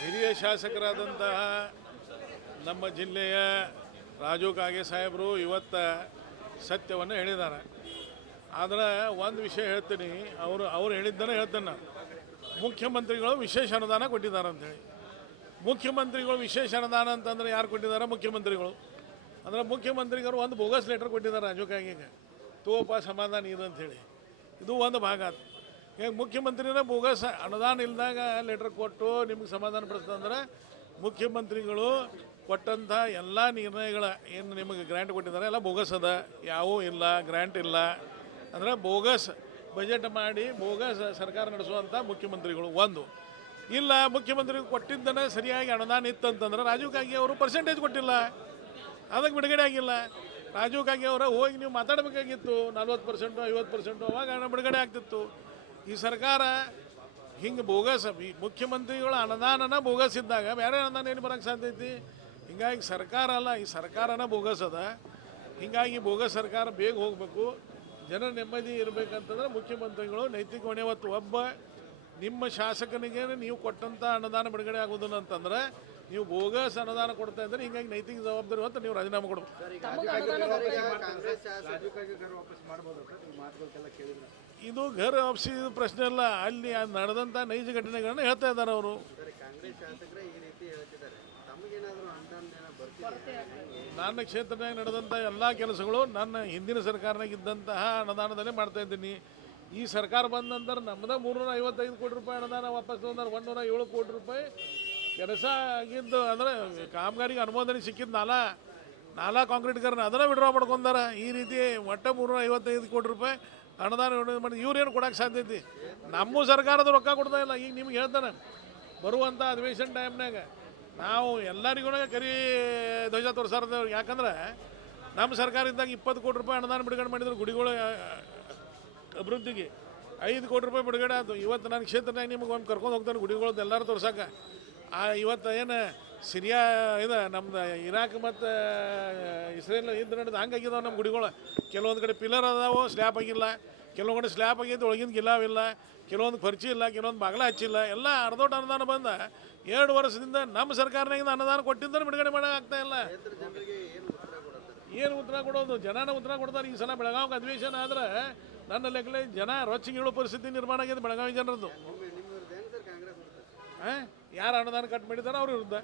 ಹಿರಿಯ ಶಾಸಕರಾದಂತಹ ನಮ್ಮ ಜಿಲ್ಲೆಯ ರಾಜು ಕಾಗೆ ಸಾಹೇಬರು ಇವತ್ತು ಸತ್ಯವನ್ನು ಹೇಳಿದ್ದಾರೆ ಆದರೆ ಒಂದು ವಿಷಯ ಹೇಳ್ತೀನಿ ಅವರು ಅವ್ರು ಹೇಳಿದ್ದನ್ನು ಹೇಳ್ತೇನೆ ನಾನು ಮುಖ್ಯಮಂತ್ರಿಗಳು ವಿಶೇಷ ಅನುದಾನ ಕೊಟ್ಟಿದ್ದಾರೆ ಅಂತೇಳಿ ಮುಖ್ಯಮಂತ್ರಿಗಳು ವಿಶೇಷ ಅನುದಾನ ಅಂತಂದರೆ ಯಾರು ಕೊಟ್ಟಿದ್ದಾರೆ ಮುಖ್ಯಮಂತ್ರಿಗಳು ಅಂದರೆ ಮುಖ್ಯಮಂತ್ರಿಗಳು ಒಂದು ಬೋಗಸ್ ಲೆಟರ್ ಕೊಟ್ಟಿದ್ದಾರೆ ರಾಜು ಕಾಗೆಗೆ ತೋಪ ಸಮಾಧಾನ ಇದು ಅಂಥೇಳಿ ಇದು ಒಂದು ಭಾಗ ಈಗ ಮುಖ್ಯಮಂತ್ರಿನೇ ಬೋಗಸ್ ಅನುದಾನ ಇಲ್ದಾಗ ಲೆಟ್ರ್ ಕೊಟ್ಟು ನಿಮ್ಗೆ ಸಮಾಧಾನ ಪಡಿಸ್ತಂದ್ರೆ ಮುಖ್ಯಮಂತ್ರಿಗಳು ಕೊಟ್ಟಂಥ ಎಲ್ಲ ನಿರ್ಣಯಗಳ ಏನು ನಿಮಗೆ ಗ್ರ್ಯಾಂಟ್ ಕೊಟ್ಟಿದ್ದಾರೆ ಎಲ್ಲ ಬೋಗಸ್ ಅದ ಯಾವೂ ಇಲ್ಲ ಗ್ರ್ಯಾಂಟ್ ಇಲ್ಲ ಅಂದರೆ ಬೋಗಸ್ ಬಜೆಟ್ ಮಾಡಿ ಬೋಗಸ್ ಸರ್ಕಾರ ನಡೆಸುವಂಥ ಮುಖ್ಯಮಂತ್ರಿಗಳು ಒಂದು ಇಲ್ಲ ಮುಖ್ಯಮಂತ್ರಿ ಕೊಟ್ಟಿದ್ದನೇ ಸರಿಯಾಗಿ ಅನುದಾನ ಇತ್ತಂತಂದ್ರೆ ರಾಜೀವ್ ಗಾಂಧಿ ಅವರು ಪರ್ಸೆಂಟೇಜ್ ಕೊಟ್ಟಿಲ್ಲ ಅದಕ್ಕೆ ಬಿಡುಗಡೆ ಆಗಿಲ್ಲ ರಾಜೀವ್ ಗಾಂಧಿ ಅವರ ಹೋಗಿ ನೀವು ಮಾತಾಡಬೇಕಾಗಿತ್ತು ನಲ್ವತ್ತು ಪರ್ಸೆಂಟು ಐವತ್ತು ಪರ್ಸೆಂಟು ಅವಾಗ ಬಿಡುಗಡೆ ಆಗ್ತಿತ್ತು ಈ ಸರ್ಕಾರ ಹಿಂಗೆ ಬೋಗಸ ಈ ಮುಖ್ಯಮಂತ್ರಿಗಳ ಅನುದಾನನ ಬೋಗಸಿದ್ದಾಗ ಇದ್ದಾಗ ಬೇರೆ ಅನುದಾನ ಏನು ಬರೋಕ್ಕೆ ಸಾಧ್ಯ ಐತಿ ಹಿಂಗಾಗಿ ಸರ್ಕಾರ ಅಲ್ಲ ಈ ಸರ್ಕಾರನ ಬೋಗಸದ ಹಿಂಗಾಗಿ ಬೋಗಸ ಸರ್ಕಾರ ಬೇಗ ಹೋಗಬೇಕು ಜನ ನೆಮ್ಮದಿ ಇರಬೇಕಂತಂದ್ರೆ ಮುಖ್ಯಮಂತ್ರಿಗಳು ನೈತಿಕ ಹೊಣೆ ಒಬ್ಬ ನಿಮ್ಮ ಶಾಸಕನಿಗೇನು ನೀವು ಕೊಟ್ಟಂಥ ಅನುದಾನ ಬಿಡುಗಡೆ ಆಗೋದಿಲ್ಲ ಅಂತಂದ್ರೆ ನೀವು ಬೋಗಸ್ ಅನುದಾನ ಕೊಡ್ತಾ ಇದ್ರೆ ಹಿಂಗಾಗಿ ನೈತಿಕ ಜವಾಬ್ದಾರಿ ಅಂತ ನೀವು ರಾಜೀನಾಮೆ ಕೊಡು ಇದು ಘರ್ ವಾಪಸಿ ಪ್ರಶ್ನೆ ಅಲ್ಲ ಅಲ್ಲಿ ನಡೆದಂತ ನೈಜ ಘಟನೆಗಳನ್ನ ಹೇಳ್ತಾ ಇದ್ದಾರೆ ಅವರು ನನ್ನ ಕ್ಷೇತ್ರದಾಗ ನಡೆದಂಥ ಎಲ್ಲ ಕೆಲಸಗಳು ನನ್ನ ಹಿಂದಿನ ಸರ್ಕಾರನಾಗ ಇದ್ದಂತಹ ಅನುದಾನದಲ್ಲೇ ಮಾಡ್ತಾ ಇದ್ದೀನಿ ಈ ಸರ್ಕಾರ ಬಂದ ನಂತರ ನಮ್ಮದ ಮೂರ್ನೂರ ಐವತ್ತೈದು ಕೋಟಿ ರೂಪಾಯಿ ಅನುದಾನ ವಾಪಸ್ ತೊಗೊಂಡ್ರೆ ಒಂದೂರ ಏಳು ಕೋಟಿ ರೂಪಾಯಿ ಕೆಲಸ ಆಗಿದ್ದು ಅಂದರೆ ಕಾಮಗಾರಿಗೆ ಅನುಮೋದನೆ ಸಿಕ್ಕಿದ್ದು ನಾಲ ನಾಲಾ ಕಾಂಕ್ರೀಟ್ಗಾರನ ಅದನ್ನು ವಿಡ್ರಾ ಮಾಡ್ಕೊಂಡಾರ ಈ ರೀತಿ ಒಟ್ಟು ಮೂರ್ನೂರ ಐವತ್ತೈದು ಕೋಟಿ ರೂಪಾಯಿ ಅನುದಾನ ಮಾಡಿ ಇವ್ರೇನು ಸಾಧ್ಯ ಐತಿ ನಮ್ಮ ಸರ್ಕಾರದ ರೊಕ್ಕ ಕೊಡ್ತಾ ಇಲ್ಲ ಈಗ ನಿಮ್ಗೆ ಹೇಳ್ತಾನೆ ಬರುವಂಥ ಅಧಿವೇಶನ ಟೈಮ್ನಾಗ ನಾವು ಎಲ್ಲರಿಗೂ ಕರಿ ಧ್ವಜ ತೋರಿಸಾರ್ದ ಯಾಕಂದ್ರೆ ನಮ್ಮ ಸರ್ಕಾರ ಇದ್ದಾಗ ಇಪ್ಪತ್ತು ಕೋಟಿ ರೂಪಾಯಿ ಅನುದಾನ ಬಿಡುಗಡೆ ಮಾಡಿದ್ರು ಗುಡಿಗಳು ಅಭಿವೃದ್ಧಿಗೆ ಐದು ಕೋಟಿ ರೂಪಾಯಿ ಬಿಡುಗಡೆ ಆಯಿತು ಇವತ್ತು ನನ್ನ ಕ್ಷೇತ್ರದಾಗ ನಿಮಗೆ ಒಂದು ಕರ್ಕೊಂಡು ಹೋಗ್ತಾನೆ ಗುಡಿಗಳದ್ದು ಎಲ್ಲರೂ ತೋರ್ಸಕ್ಕೆ ಆ ಇವತ್ತು ಏನು ಸಿರಿಯಾ ಇದು ನಮ್ದು ಇರಾಕ್ ಮತ್ತು ಇಸ್ರೇಲ್ ಇದು ನಡೆದು ಹಂಗಾಗಿದಾವೆ ನಮ್ಮ ಗುಡಿಗಳು ಕೆಲವೊಂದು ಕಡೆ ಪಿಲ್ಲರ್ ಅದಾವೆ ಸ್ಲ್ಯಾಪ್ ಆಗಿಲ್ಲ ಕೆಲವೊಂದು ಕಡೆ ಸ್ಲ್ಯಾಪ್ ಆಗಿದ್ದು ಒಳಗಿಂದ ಗಿಲ್ಲಾವಿಲ್ಲ ಕೆಲವೊಂದು ಖರ್ಚು ಇಲ್ಲ ಕೆಲವೊಂದು ಬಾಗಿಲ ಹಚ್ಚಿಲ್ಲ ಎಲ್ಲ ಅರ್ಧೋಟ ಅನುದಾನ ಬಂದ ಎರಡು ವರ್ಷದಿಂದ ನಮ್ಮ ಸರ್ಕಾರನಾಗಿಂದ ಅನುದಾನ ಕೊಟ್ಟಿದ್ದರೆ ಬಿಡುಗಡೆ ಮಾಡೋಕ್ಕಾಗ್ತಾ ಇಲ್ಲ ಏನು ಉತ್ತರ ಕೊಡೋದು ಜನನ ಉತ್ತರ ಕೊಡ್ತಾರೆ ಈ ಸಲ ಬೆಳಗಾವಿಗೆ ಅಧಿವೇಶನ ಆದ್ರೆ ನನ್ನ ಲೆಕ್ಕಲ್ಲಿ ಜನ ರೊಚ್ಚಿಗೀಳೋ ಪರಿಸ್ಥಿತಿ ನಿರ್ಮಾಣ ಆಗಿದೆ ಬೆಳಗಾವಿ ಜನರದ್ದು ಯಾರು ಅನುದಾನ ಕಟ್ ಮಾಡಿದಾರೋ ಅವರು ಇರುತ್ತೆ